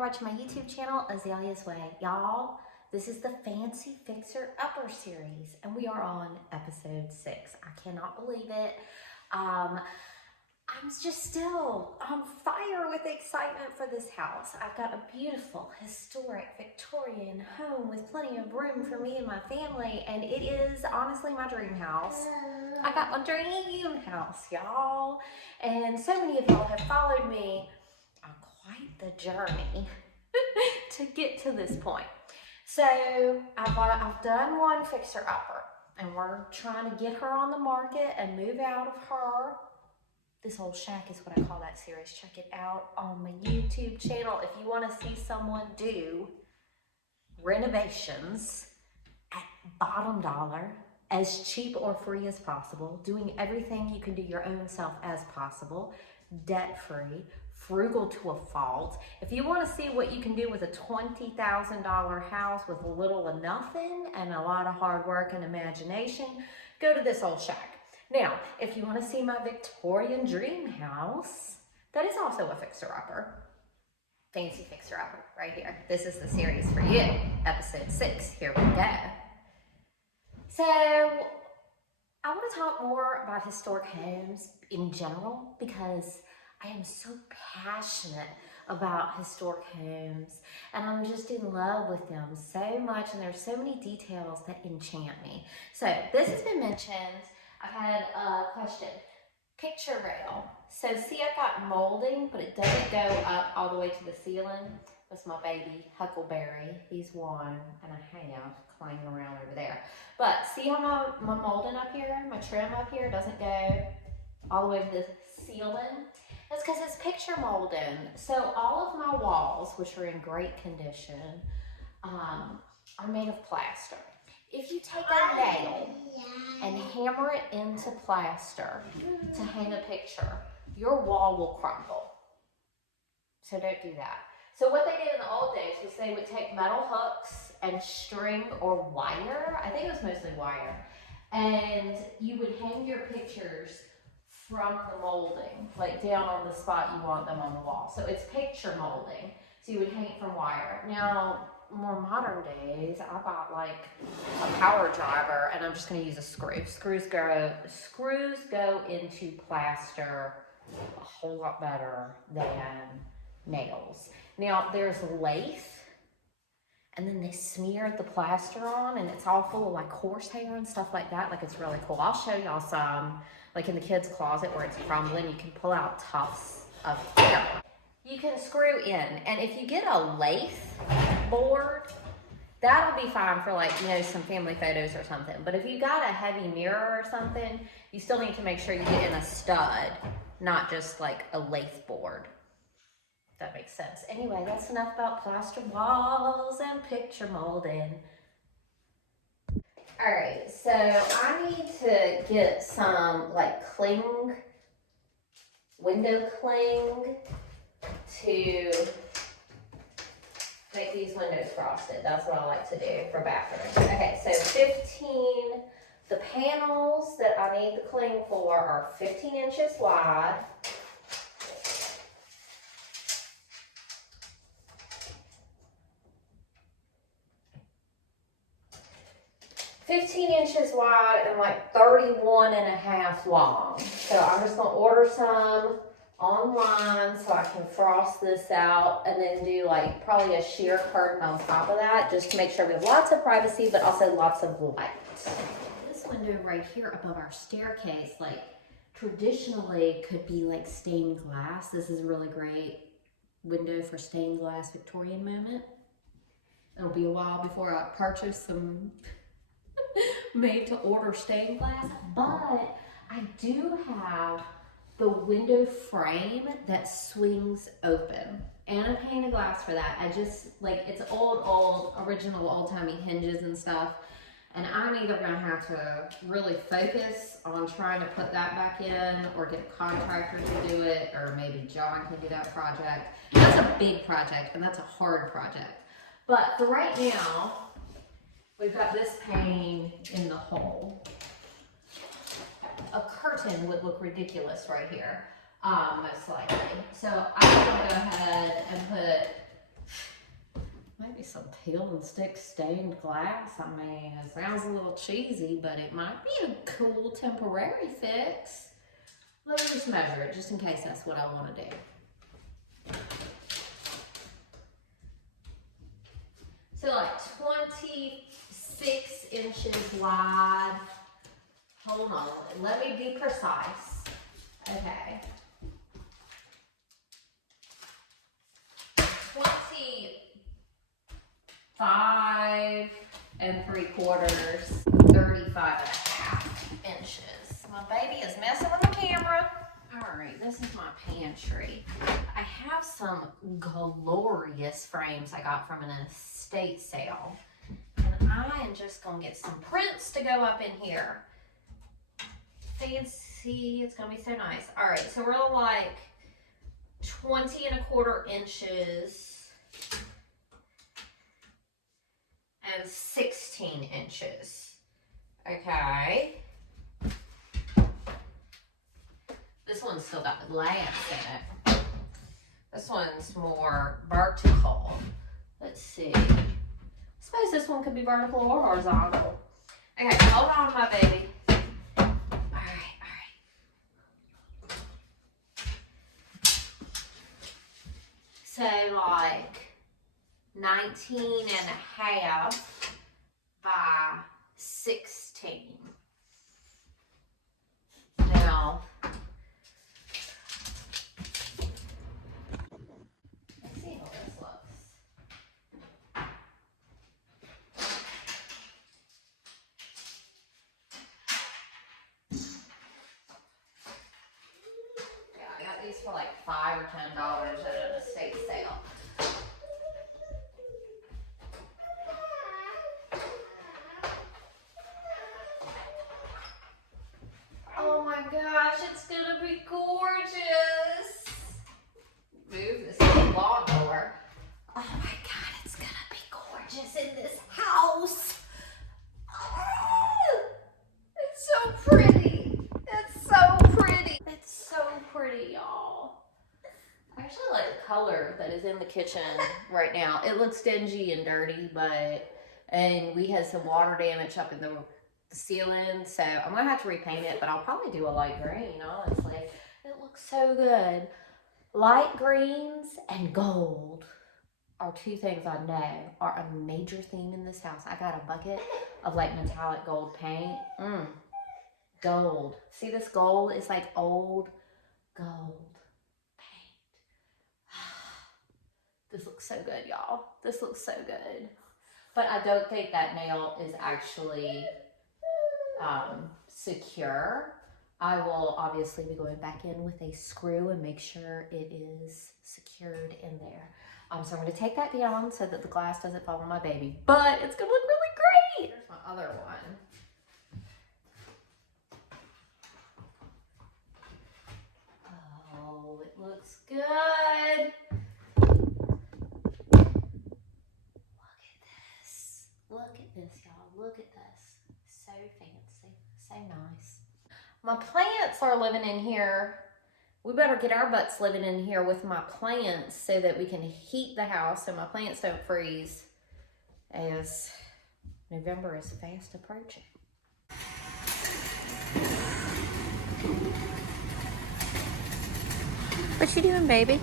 you're watching my YouTube channel, Azalea Faye. Y'all, this is the Fancy Fixer Upper series, and we are on episode 6. I cannot believe it. I'm just still on fire with excitement for this house. I've got a beautiful, historic Victorian home with plenty of room for me and my family, and it is honestly my dream house. I got my dream house, y'all. And so many of y'all have followed me on quite the journey to get to this point. So I've done one fixer-upper, and we're trying to get her on the market and move out of her. This old shack is what I call that series. Check it out on my YouTube channel if you want to see someone do renovations at bottom dollar, as cheap or free as possible, doing everything you can do your own self as possible, debt-free, frugal to a fault. If you want to see what you can do with a $20,000 house with little or nothing and a lot of hard work and imagination, go to this old shack. Now, if you want to see my Victorian dream house, that is also a fixer-upper. Fancy fixer-upper right here. This is the series for you. Episode 6. Here we go. So, I want to talk more about historic homes in general because I am so passionate about historic homes and I'm just in love with them so much, and there's so many details that enchant me. So, this has been mentioned. I've had a question. Picture rail. So see, I've got molding, but it doesn't go up all the way to the ceiling. That's my baby, Huckleberry. He's 1.5 climbing around over there. But see how my molding up here, my trim up here doesn't go all the way to the ceiling? That's because it's picture molding. So all of my walls, which are in great condition, are made of plaster. If you take a nail and hammer it into plaster to hang a picture, your wall will crumble. So don't do that. So what they did in the old days was they would take metal hooks and string or wire, I think it was mostly wire, and you would hang your pictures from the molding, like down on the spot you want them on the wall. So it's picture molding. So you would hang it from wire. Now, more modern days, I bought like a power driver, and I'm just going to use a screw. Screws go into plaster a whole lot better than nails. Now there's lath, and then they smear the plaster on, and it's all full of like horsehair and stuff like that. Like, it's really cool. I'll show y'all some, like in the kids' closet where it's crumbling. You can pull out tufts of hair. You can screw in, and if you get a lath board, that'll be fine for, like, you know, some family photos or something. But if you got a heavy mirror or something, you still need to make sure you get in a stud, not just like a lath board. If that makes sense. Anyway, that's enough about plaster walls and picture molding. All right, so I need to get some like cling, window cling, to make these windows frosted. That's what I like to do for bathrooms. Okay, so 15, the panels that I need the cling for are 15 inches wide. And like 31.5 long. So I'm just gonna order some online so I can frost this out, and then do like probably a sheer curtain on top of that, just to make sure we have lots of privacy but also lots of light. This window right here above our staircase, like traditionally could be like stained glass. This is a really great window for stained glass Victorian moment. It'll be a while before I purchase some made to order stained glass, but I do have the window frame that swings open, and a pane of glass for that. I just, like, it's original old-timey hinges and stuff, and I'm either gonna have to really focus on trying to put that back in, or get a contractor to do it, or maybe John can do that project. That's a big project, and that's a hard project. But for right now, we've got this pane in the hole. A curtain would look ridiculous right here, most likely. So I'm gonna go ahead and put Maybe some peel and stick stained glass. I mean, it sounds a little cheesy, but it might be a cool temporary fix. Let me just measure it, just in case that's what I want to do. So like 26 inches wide. Hold on, let me be precise. Okay. 25 3/4, 35.5 inches. My baby is messing with the camera. All right, this is my pantry. I have some glorious frames I got from an estate sale. And I am just gonna get some prints to go up in here. Fancy, it's gonna be so nice. All right, so we're like 20 1/4 inches and 16 inches. Okay. This one's still got the glass in it. This one's more vertical. Let's see. I suppose this one could be vertical or horizontal. Okay, hold on, my baby. All right. So like 19.5 by 16. Now, let's see how this looks. Yeah, I got these for like $5 or $10 at an estate sale. Oh my gosh, it's gonna be gorgeous. Move this lawn door. Oh my God, it's gonna be gorgeous in this house. Oh, it's so pretty. It's so pretty. It's so pretty, y'all. I actually like the color that is in the kitchen right now. It looks dingy and dirty, and we had some water damage up in the ceiling, so I'm gonna have to repaint it, but I'll probably do a light green, honestly. It looks so good. Light greens and gold are two things I know are a major theme in this house. I got a bucket of like metallic gold paint. Gold. See this gold? It's like old gold paint. This looks so good, y'all. This looks so good. But I don't think that nail is actually secure. I will obviously be going back in with a screw and make sure it is secured in there. So I'm going to take that down so that the glass doesn't fall on my baby, but it's going to look really great. Here's my other one. Oh, it looks good. Look at this, y'all. Look at this. So fancy. So nice. My plants are living in here. We better get our butts living in here with my plants so that we can heat the house so my plants don't freeze as November is fast approaching. What you doing, baby?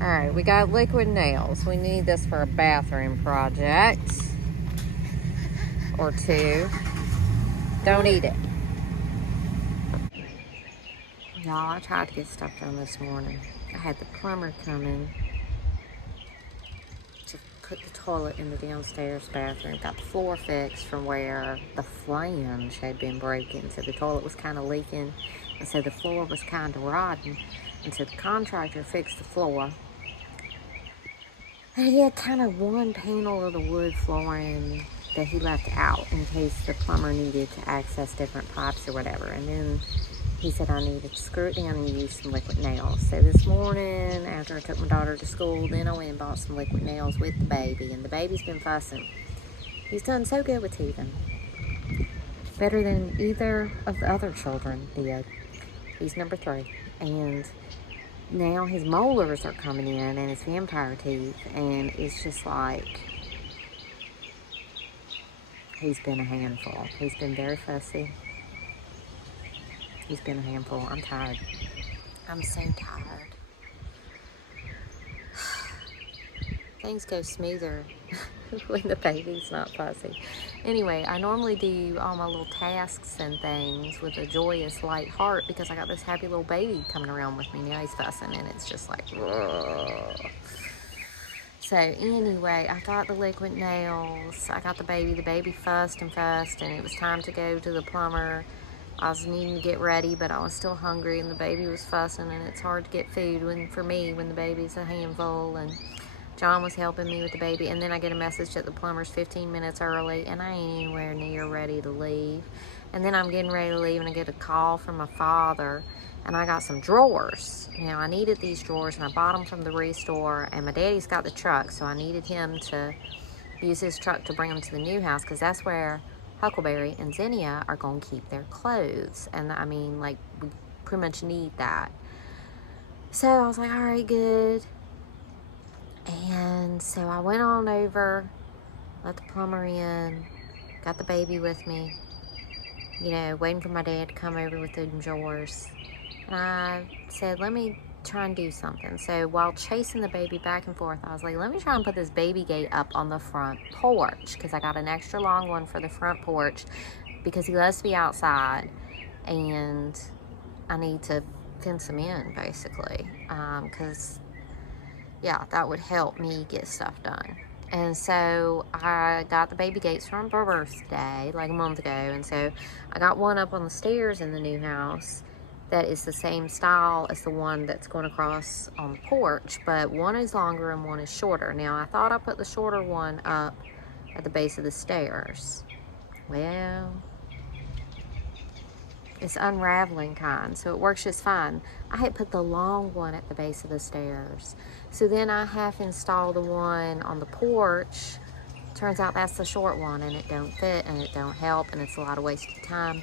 All right, we got liquid nails. We need this for a bathroom project or two. Don't eat it. Y'all, I tried to get stuff done this morning. I had the plumber come in to put the toilet in the downstairs bathroom. Got the floor fixed from where the flange had been broken. So the toilet was kind of leaking. And so the floor was kind of rotten. And so the contractor fixed the floor. And he had kind of one panel of the wood flooring that he left out in case the plumber needed to access different pipes or whatever. And then he said I needed to screw it down and use some liquid nails. So this morning, after I took my daughter to school, then I went and bought some liquid nails with the baby. And the baby's been fussing. He's done so good with teething. Better than either of the other children did. He's number 3. And now his molars are coming in and his vampire teeth. And it's just like, he's been a handful. He's been very fussy. He's been a handful. I'm tired. I'm so tired. Things go smoother when the baby's not fussy. Anyway, I normally do all my little tasks and things with a joyous, light heart because I got this happy little baby coming around with me. Now he's fussing and it's just like, ugh. So anyway, I got the liquid nails. I got the baby. The baby fussed and fussed, and it was time to go to the plumber. I was needing to get ready, but I was still hungry, and the baby was fussing, and it's hard to get food for me when the baby's a handful. And John was helping me with the baby, and then I get a message that the plumber's 15 minutes early, and I ain't anywhere near ready to leave. And then I'm getting ready to leave, and I get a call from my father, and I got some drawers. Now, I needed these drawers, and I bought them from the restore, and my daddy's got the truck, so I needed him to use his truck to bring them to the new house, because that's where Huckleberry and Zinnia are going to keep their clothes. And, I mean, like, we pretty much need that. So, I was like, all right, good. And so I went on over, let the plumber in, got the baby with me, you know, waiting for my dad to come over with the drawers. And I said, let me try and do something. So while chasing the baby back and forth, I was like, let me try and put this baby gate up on the front porch, because I got an extra long one for the front porch because he loves to be outside and I need to fence him in, basically, because yeah, that would help me get stuff done. And so I got the baby gates for my birthday like a month ago, and so I got one up on the stairs in the new house that is the same style as the one that's going across on the porch, but one is longer and one is shorter. Now, I thought I put the shorter one up at the base of the stairs. Well, it's unraveling kind, so it works just fine. I had put the long one at the base of the stairs. So then I half installed the one on the porch. Turns out that's the short one, and it don't fit and it don't help, and it's a lot of wasted time.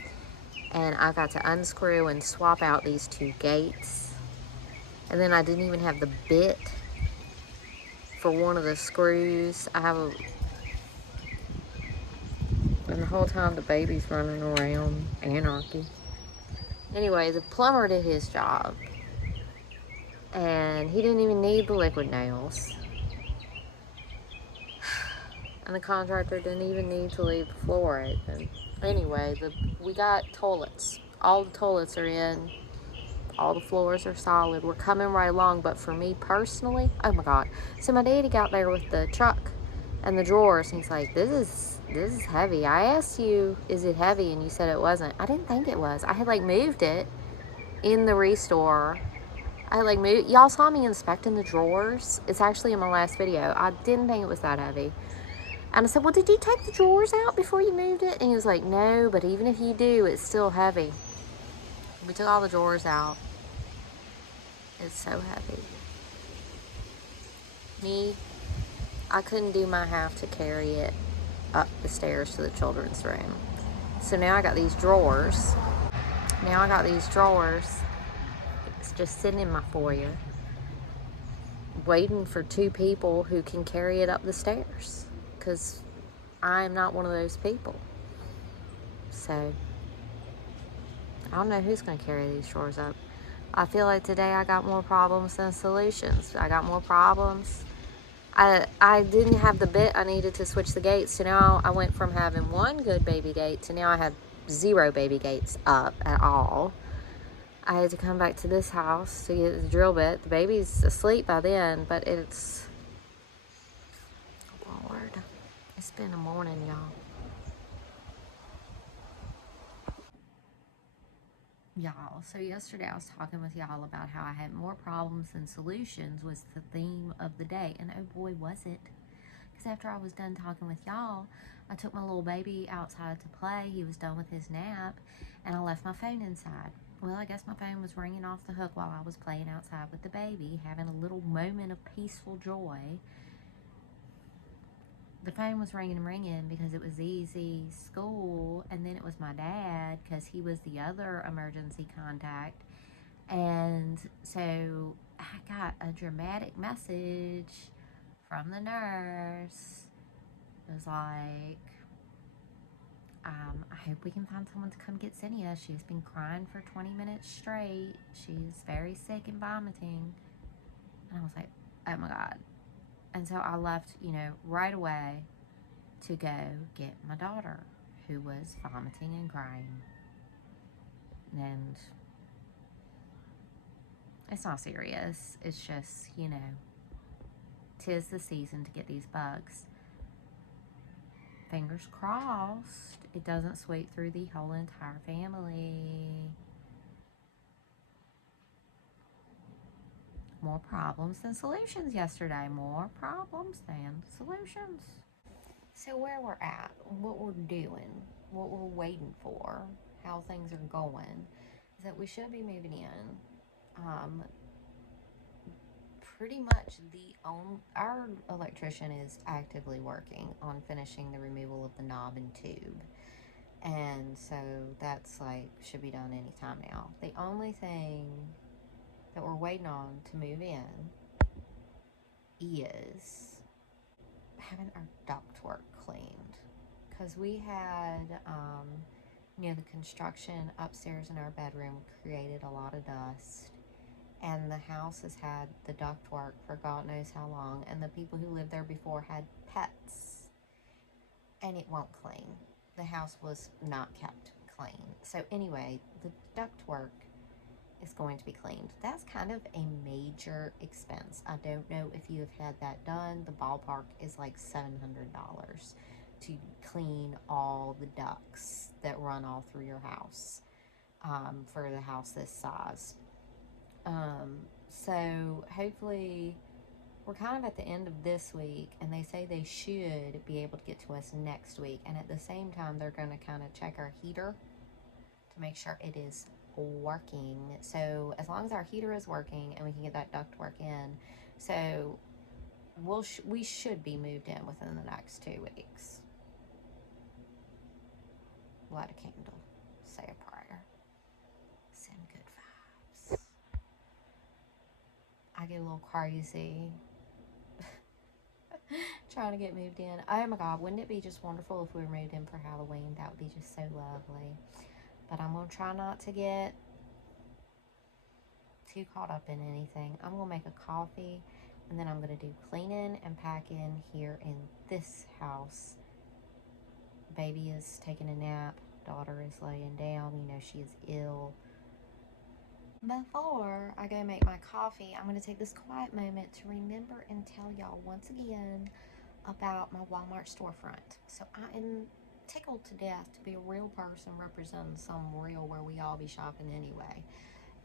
And I got to unscrew and swap out these 2 gates. And then I didn't even have the bit for one of the screws. And the whole time the baby's running around, anarchy. Anyway, the plumber did his job, and he didn't even need the liquid nails. And the contractor didn't even need to leave the floor open. Anyway, we got toilets. All the toilets are in. All the floors are solid. We're coming right along, but for me personally, oh my God. So my daddy got there with the truck and the drawers, and he's like, this is heavy. I asked you, is it heavy? And you said it wasn't. I didn't think it was. I had like moved it in the restore. I like moved, y'all saw me inspecting the drawers. It's actually in my last video. I didn't think it was that heavy. And I said, well, did you take the drawers out before you moved it? And he was like, no, but even if you do, it's still heavy. We took all the drawers out. It's so heavy. I couldn't do my half to carry it up the stairs to the children's room. So now I got these drawers. It's just sitting in my foyer, waiting for 2 people who can carry it up the stairs, because I am not one of those people. So I don't know who's going to carry these drawers up. I feel like today I got more problems than solutions. I got more problems. I didn't have the bit I needed to switch the gates, so now I went from having 1 good baby gate to now I have 0 baby gates up at all. I had to come back to this house to get the drill bit. The baby's asleep by then, but it's... Lord, it's been a morning, y'all. So yesterday I was talking with y'all about how I had more problems than solutions was the theme of the day, and oh boy was it. Because after I was done talking with y'all, I took my little baby outside to play. He was done with his nap, and I left my phone inside. Well, I guess my phone was ringing off the hook while I was playing outside with the baby, having a little moment of peaceful joy. the phone was ringing and ringing because it was Easy's school, and then it was my dad because he was the other emergency contact. And so I got a dramatic message from the nurse. It was like, I hope we can find someone to come get Zinnia. She's been crying for 20 minutes straight. She's very sick and vomiting. And I was like, oh my God. And so I left, you know, right away to go get my daughter, who was vomiting and crying. And it's not serious. It's just, you know, 'tis the season to get these bugs. Fingers crossed it doesn't sweep through the whole entire family. More problems than solutions yesterday. More problems than solutions. So where we're at, what we're doing, what we're waiting for, how things are going, is that we should be moving in. Pretty much our electrician is actively working on finishing the removal of the knob and tube. And so that's like, should be done anytime now. The only thing that we're waiting on to move in is having our ductwork cleaned. Because we had, you know, the construction upstairs in our bedroom created a lot of dust. And the house has had the ductwork for God knows how long. And the people who lived there before had pets. And it won't clean. The house was not kept clean. So anyway, the ductwork is going to be cleaned. That's kind of a major expense. I don't know if you have had that done. The ballpark is like $700 to clean all the ducts that run all through your house, for the house this size. So hopefully we're kind of at the end of this week, and they say they should be able to get to us next week. And at the same time, they're going to kind of check our heater to make sure it is working. So as long as our heater is working and we can get that ductwork in, so we should be moved in within the next 2 weeks. Light a candle, say a prayer, send good vibes. I get a little crazy trying to get moved in. Oh my God, wouldn't it be just wonderful if we were moved in for Halloween? That would be just so lovely. But I'm going to try not to get too caught up in anything. I'm going to make a coffee, and then I'm going to do cleaning and packing here in this house. Baby is taking a nap. Daughter is laying down. You know, she is ill. Before I go make my coffee, I'm going to take this quiet moment to remember and tell y'all once again about my Walmart storefront. So I am tickled to death to be a real person representing some real where we all be shopping anyway.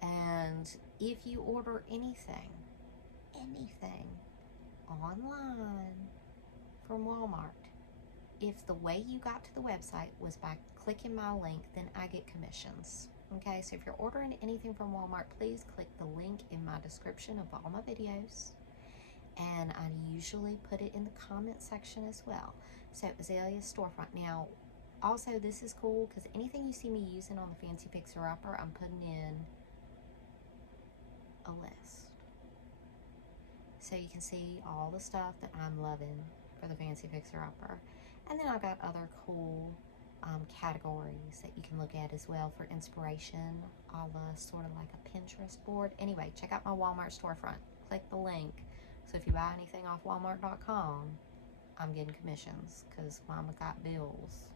And if you order anything online from Walmart, if the way you got to the website was by clicking my link, then I get commissions. Okay, so if you're ordering anything from Walmart, please click the link in my description of all my videos. And I usually put it in the comment section as well. So Azalea Storefront. Now, also this is cool because anything you see me using on the Fancy FixerUpper, I'm putting in a list. So you can see all the stuff that I'm loving for the Fancy FixerUpper. And then I've got other cool categories that you can look at as well for inspiration, all the sort of like a Pinterest board. Anyway, check out my Walmart storefront. Click the link. So if you buy anything off Walmart.com, I'm getting commissions because Mama got bills.